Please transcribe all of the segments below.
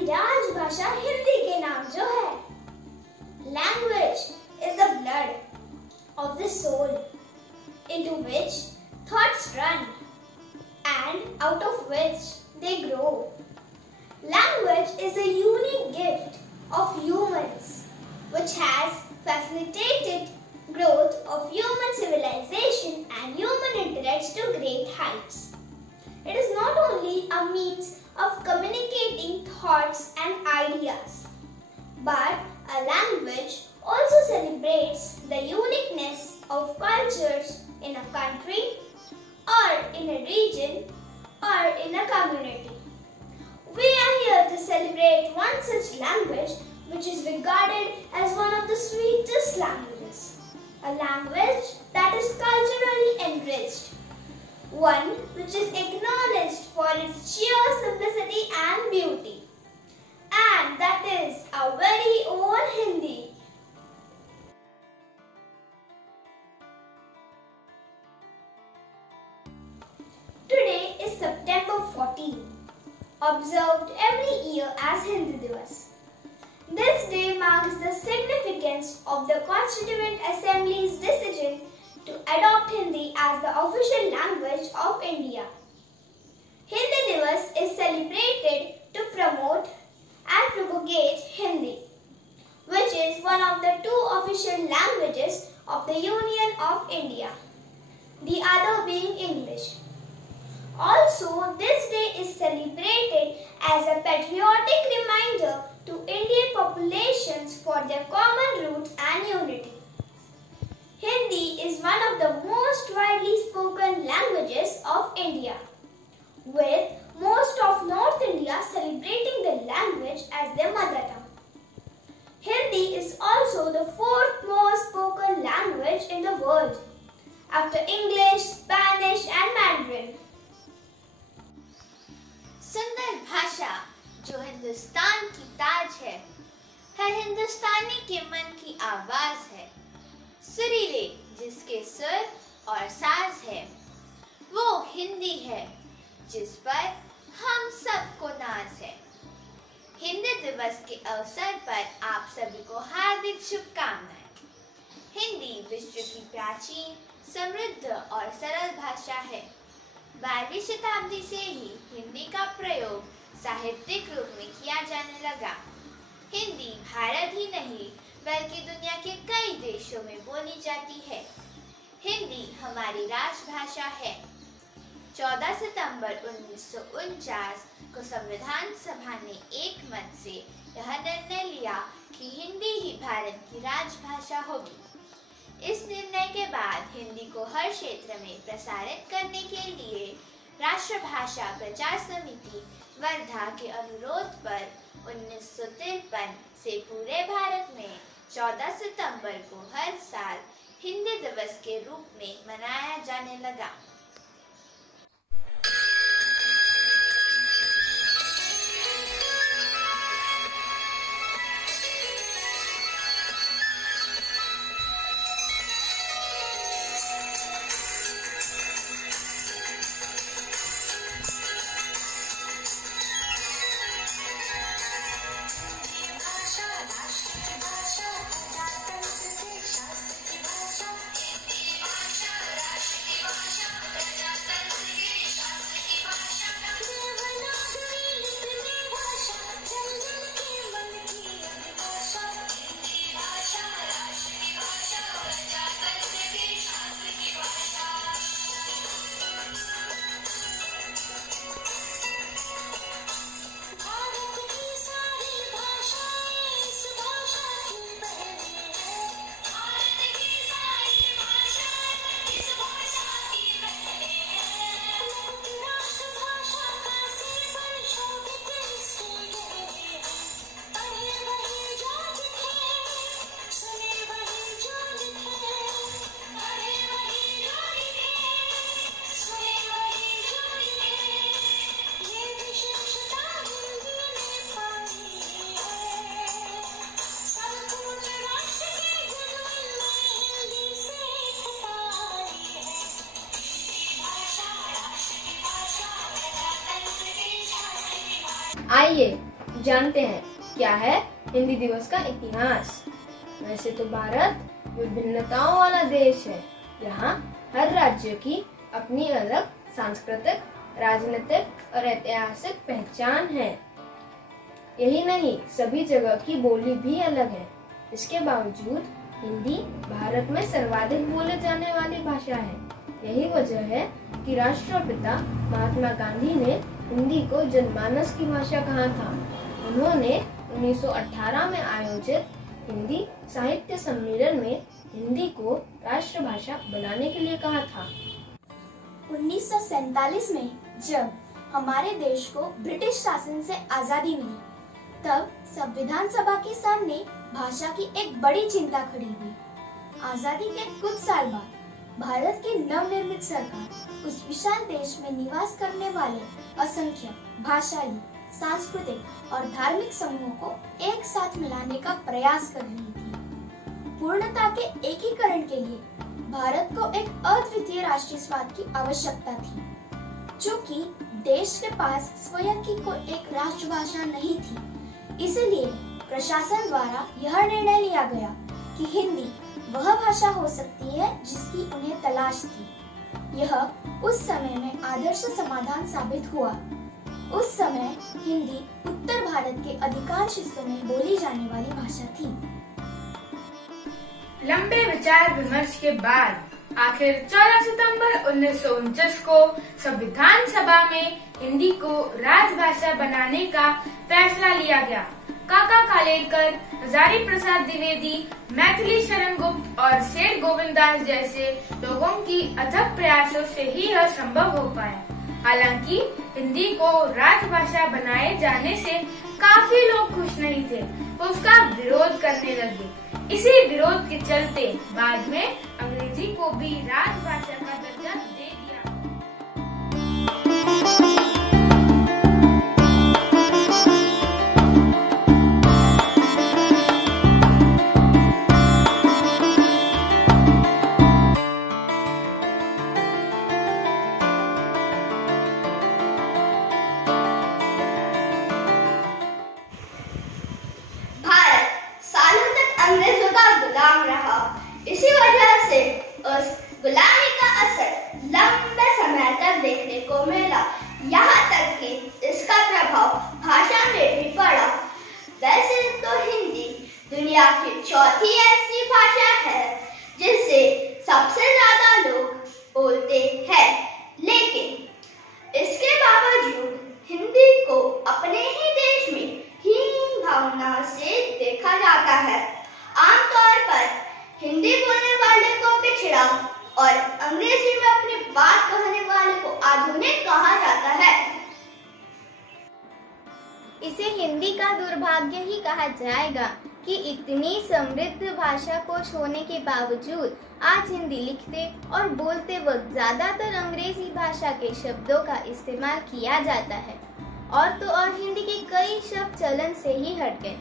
हमारी राजभाषा हिंदी के नाम जो है। Language is the blood of the soul into which thoughts run and out of which they grow. Language is a unique gift of humans which has facilitated growth of human civilization and human intellects to great heights. It is not only a means of communicating thoughts and ideas, but a language also celebrates the uniqueness of cultures in a country or in a region or in a community. We are here to celebrate one such language which is regarded as one of the sweetest languages. A language that is culturally enriched. One which is acknowledged for its sheer simplicity and beauty. And that is our very own Hindi. Today is September 14, observed every year as Hindi Divas. This day marks the significance of the Constituent Assembly's decision to adopt Hindi as the official language of India. Hindi Divas is celebrated to promote and propagate Hindi, which is one of the two official languages of the Union of India, the other being English. Also, this day is celebrated as a patriotic reminder to Indian populations for their common roots and unity. Hindi is one of the most widely spoken languages of India, with most of North India celebrating the language as their mother tongue. Hindi is also the fourth most spoken language in the world, after English, Spanish and Mandarin. सुंदर भाषा जो हिंदुस्तान की ताज है, हर हिंदुस्तानी के मन की आवाज है, सुरीले जिसके सुर और साज है, वो हिंदी है जिस पर हम सबको नाज है। हिंदी दिवस के अवसर पर आप सभी को हार्दिक शुभकामनाएं। हिंदी विश्व की प्राचीन, समृद्ध और सरल भाषा है। 12वीं शताब्दी से ही हिंदी का प्रयोग साहित्यिक रूप में किया जाने लगा। हिंदी भारत ही नहीं बल्कि दुनिया के कई देशों में बोली जाती है। हिंदी हमारी राजभाषा है। 14 सितंबर 1949 को संविधान सभा ने एक मत से यह निर्णय लिया कि हिंदी ही भारत की राजभाषा होगी। इस निर्णय के बाद हिंदी को हर क्षेत्र में प्रसारित करने के लिए राष्ट्रभाषा प्रचार समिति वर्धा के अनुरोध पर 1953 से पूरे भारत में 14 सितंबर को हर साल हिंदी दिवस के रूप में मनाया जाने लगा। आइए जानते हैं क्या है हिंदी दिवस का इतिहास। वैसे तो भारत विभिन्नताओं वाला देश है। यहाँ हर राज्य की अपनी अलग सांस्कृतिक, राजनीतिक और ऐतिहासिक पहचान है। यही नहीं, सभी जगह की बोली भी अलग है। इसके बावजूद हिंदी भारत में सर्वाधिक बोले जाने वाली भाषा है। यही वजह है कि राष्ट्रपिता महात्मा गांधी ने हिंदी को जनमानस की भाषा कहा था। उन्होंने 1918 में आयोजित हिंदी साहित्य सम्मेलन में हिंदी को राष्ट्रभाषा बनाने के लिए कहा था। 1947 में जब हमारे देश को ब्रिटिश शासन से आजादी मिली, तब संविधान सभा के सामने भाषा की एक बड़ी चिंता खड़ी हुई। आजादी के कुछ साल बाद भारत की नवनिर्मित सरकार उस विशाल देश में निवास करने वाले असंख्य भाषाई, सांस्कृतिक और धार्मिक समूहों को एक साथ मिलाने का प्रयास कर रही थी। पूर्णता के एकीकरण के लिए भारत को एक अद्वितीय राष्ट्रीय स्वाद की आवश्यकता थी। चूंकि देश के पास स्वयं की कोई एक राष्ट्रभाषा नहीं थी, इसलिए प्रशासन द्वारा यह निर्णय लिया गया कि हिंदी वह भाषा हो सकती है जिसकी उन्हें तलाश थी। यह उस समय में आदर्श समाधान साबित हुआ। उस समय हिंदी उत्तर भारत के अधिकांश हिस्सों में बोली जाने वाली भाषा थी। लंबे विचार विमर्श के बाद आखिर 14 सितंबर 1949 को संविधान सभा में हिंदी को राजभाषा बनाने का फैसला लिया गया। काका कालेलकर, हजारी प्रसाद द्विवेदी, मैथिली शरण गुप्त और सेठ गोविंद दास जैसे लोगों की अथक प्रयासों से ही यह संभव हो पाया। हालांकि हिंदी को राजभाषा बनाए जाने से काफी लोग खुश नहीं थे, वो उसका विरोध करने लगे। इसी विरोध के चलते बाद में अंग्रेजी को भी राजभाषा का दर्जा दे दिया। इसी वजह से उस गुलामी का असर लंबे समय तक देखने को मिला, यहाँ तक कि इसका प्रभाव भाषा में भी पड़ा। वैसे तो हिंदी दुनिया की चौथी ऐसी भाषा है जिसे सबसे ज्यादा लोग बोलते हैं, लेकिन इसके बावजूद हिंदी को अपने ही देश में हीन भावना से देखा जाता है। आमतौर पर हिंदी बोलने वाले को पिछड़ा और अंग्रेजी में अपनी बात कहने वाले को आधुनिक कहा जाता है। इसे हिंदी का दुर्भाग्य ही कहा जाएगा कि इतनी समृद्ध भाषा कोश होने के बावजूद आज हिंदी लिखते और बोलते वक्त ज्यादातर अंग्रेजी भाषा के शब्दों का इस्तेमाल किया जाता है। और तो और हिंदी के कई शब्द चलन से ही हट गए।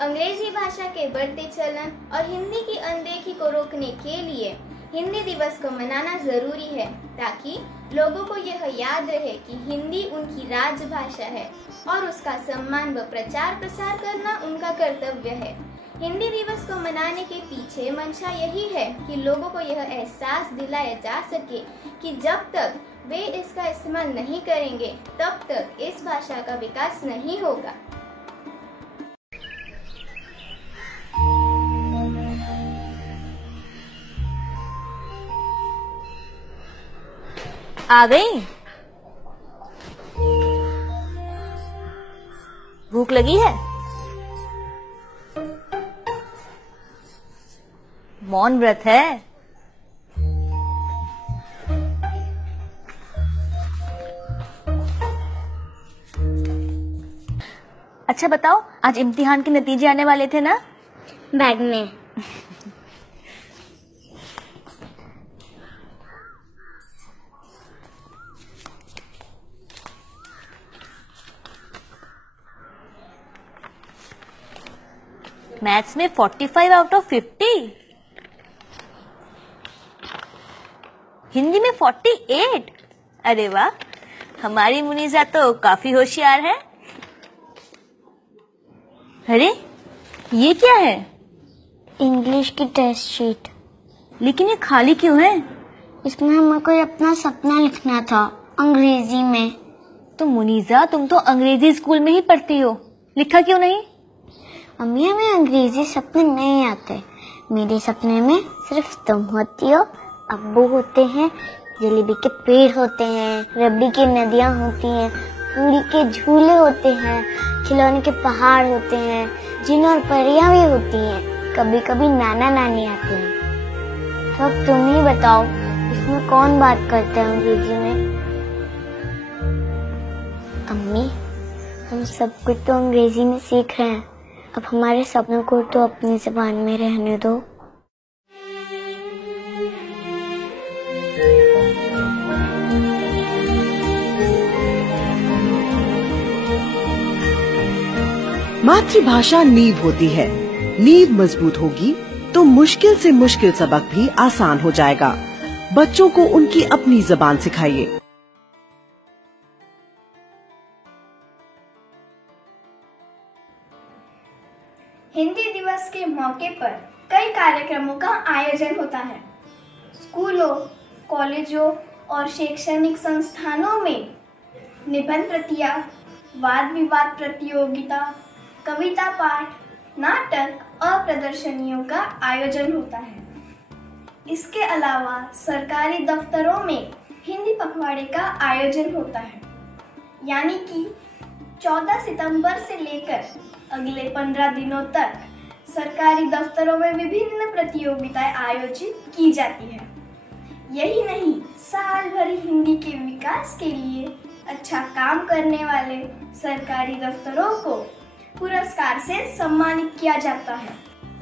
अंग्रेजी भाषा के बढ़ते चलन और हिंदी की अनदेखी को रोकने के लिए हिंदी दिवस को मनाना जरूरी है, ताकि लोगों को यह याद रहे कि हिंदी उनकी राजभाषा है और उसका सम्मान व प्रचार प्रसार करना उनका कर्तव्य है। हिंदी दिवस को मनाने के पीछे मंशा यही है कि लोगों को यह एहसास दिलाया जा सके कि जब तक वे इसका इस्तेमाल नहीं करेंगे तब तक इस भाषा का विकास नहीं होगा। आ गई? भूख लगी है? मौन व्रत है। अच्छा बताओ, आज इम्तिहान के नतीजे आने वाले थे ना? बैग में। मैथ्स में 45 आउट ऑफ 50, हिंदी में 48। अरे वाह, हमारी मुनीजा तो काफी होशियार है। अरे ये क्या है? इंग्लिश की टेस्ट शीट। लेकिन ये खाली क्यों है? इसमें हमें कोई अपना सपना लिखना था, अंग्रेजी में। तो मुनीजा, तुम तो अंग्रेजी स्कूल में ही पढ़ती हो, लिखा क्यों नहीं? अम्मी, हमें अंग्रेजी सपने नहीं आते। मेरे सपने में सिर्फ तुम होती हो, अब्बू होते हैं, जलेबी के पेड़ होते हैं, रबड़ी की नदियाँ होती हैं, पूरी के झूले होते हैं, खिलौने के पहाड़ होते हैं, जिन और परियां भी होती हैं, कभी कभी नाना नानी आते हैं। तो अब तुम ही बताओ, इसमें कौन बात करता है अंग्रेजी में? अम्मी, हम सब कुछ तो अंग्रेजी में सीख रहे हैं, अब हमारे सपनों को तो अपनी ज़बान में रहने दो। मातृभाषा नींव होती है। नींव मजबूत होगी तो मुश्किल से मुश्किल सबक भी आसान हो जाएगा। बच्चों को उनकी अपनी ज़बान सिखाइए। हिंदी दिवस के मौके पर कई कार्यक्रमों का आयोजन होता है। स्कूलों, कॉलेजों और शैक्षणिक संस्थानों में निबंध प्रतिया, वाद विवाद प्रतियोगिता, कविता पाठ, नाटक और प्रदर्शनियों का आयोजन होता है। इसके अलावा सरकारी दफ्तरों में हिंदी पखवाड़े का आयोजन होता है, यानी कि 14 सितंबर से लेकर अगले 15 दिनों तक सरकारी दफ्तरों में विभिन्न प्रतियोगिताएं आयोजित की जाती है। यही नहीं, साल भर हिंदी के विकास के लिए अच्छा काम करने वाले सरकारी दफ्तरों को पुरस्कार से सम्मानित किया जाता है।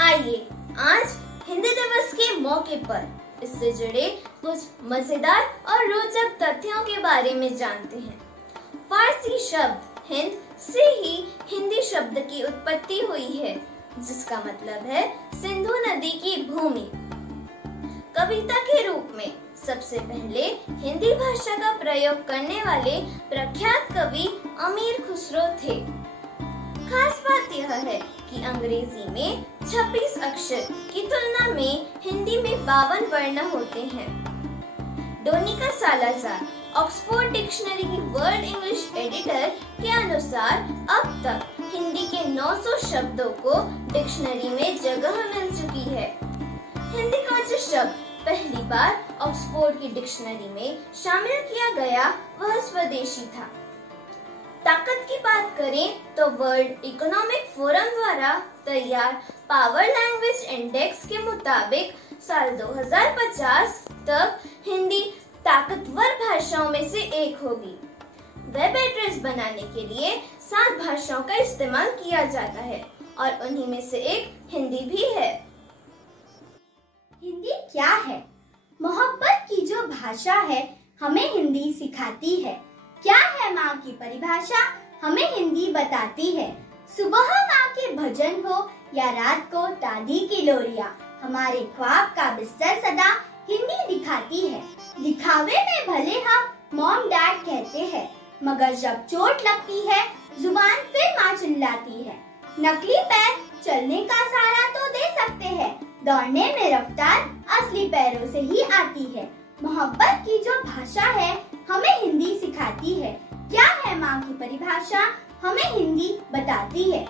आइए आज हिंदी दिवस के मौके पर इससे जुड़े कुछ मजेदार और रोचक तथ्यों के बारे में जानते हैं। फारसी शब्द हिंद से ही हिंदी शब्द की उत्पत्ति हुई है, जिसका मतलब है सिंधु नदी की भूमि। कविता के रूप में सबसे पहले हिंदी भाषा का प्रयोग करने वाले प्रख्यात कवि अमीर खुसरो थे। खास बात यह है कि अंग्रेजी में 26 अक्षर की तुलना में हिंदी में 52 वर्ण होते हैं। डोनिका सालाजार, ऑक्सफोर्ड डिक्शनरी की वर्ल्ड इंग्लिश एडिटर के अनुसार अब तक हिंदी के 900 शब्दों को डिक्शनरी में जगह मिल चुकी है। हिंदी का जो शब्द पहली बार ऑक्सफोर्ड की डिक्शनरी में शामिल किया गया वह स्वदेशी था। ताकत की बात करें तो वर्ल्ड इकोनॉमिक फोरम द्वारा तैयार पावर लैंग्वेज इंडेक्स के मुताबिक साल 2050 तक हिंदी ताकतवर भाषाओं में से एक होगी। वेब एड्रेस बनाने के लिए 7 भाषाओं का इस्तेमाल किया जाता है और उन्हीं में से एक हिंदी भी है। हिंदी क्या है? मोहब्बत की जो भाषा है हमें हिंदी सिखाती है। क्या है माँ की परिभाषा? हमें हिंदी बताती है। सुबह माँ के भजन हो या रात को दादी की लोरिया, हमारे ख्वाब का बिस्तर सदा हिंदी दिखाती है। दिखावे में भले हम मॉम डैड कहते हैं, मगर जब चोट लगती है जुबान फिर माँ चिल्लाती है। नकली पैर चलने का सहारा तो दे सकते हैं, दौड़ने में रफ्तार असली पैरों से ही आती है। मोहब्बत की जो भाषा है हमें हिंदी सिखाती है। क्या है माँ की परिभाषा? हमें हिंदी बताती है।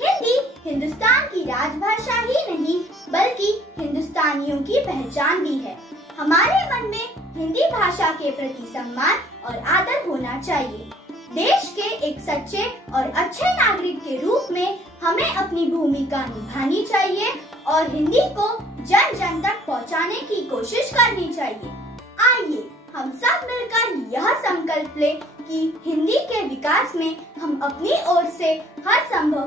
हिंदी हिंदुस्तान की राजभाषा ही नहीं बल्कि हिंदुस्तानियों की पहचान भी है। हमारे मन में हिंदी भाषा के प्रति सम्मान और आदर होना चाहिए। देश के एक सच्चे और अच्छे नागरिक के रूप में हमें अपनी भूमिका निभानी चाहिए और हिंदी को जन जन तक पहुंचाने की कोशिश करनी चाहिए। आइए हम सब मिलकर यह संकल्प लें कि हिंदी के विकास में हम अपनी ओर से हर संभव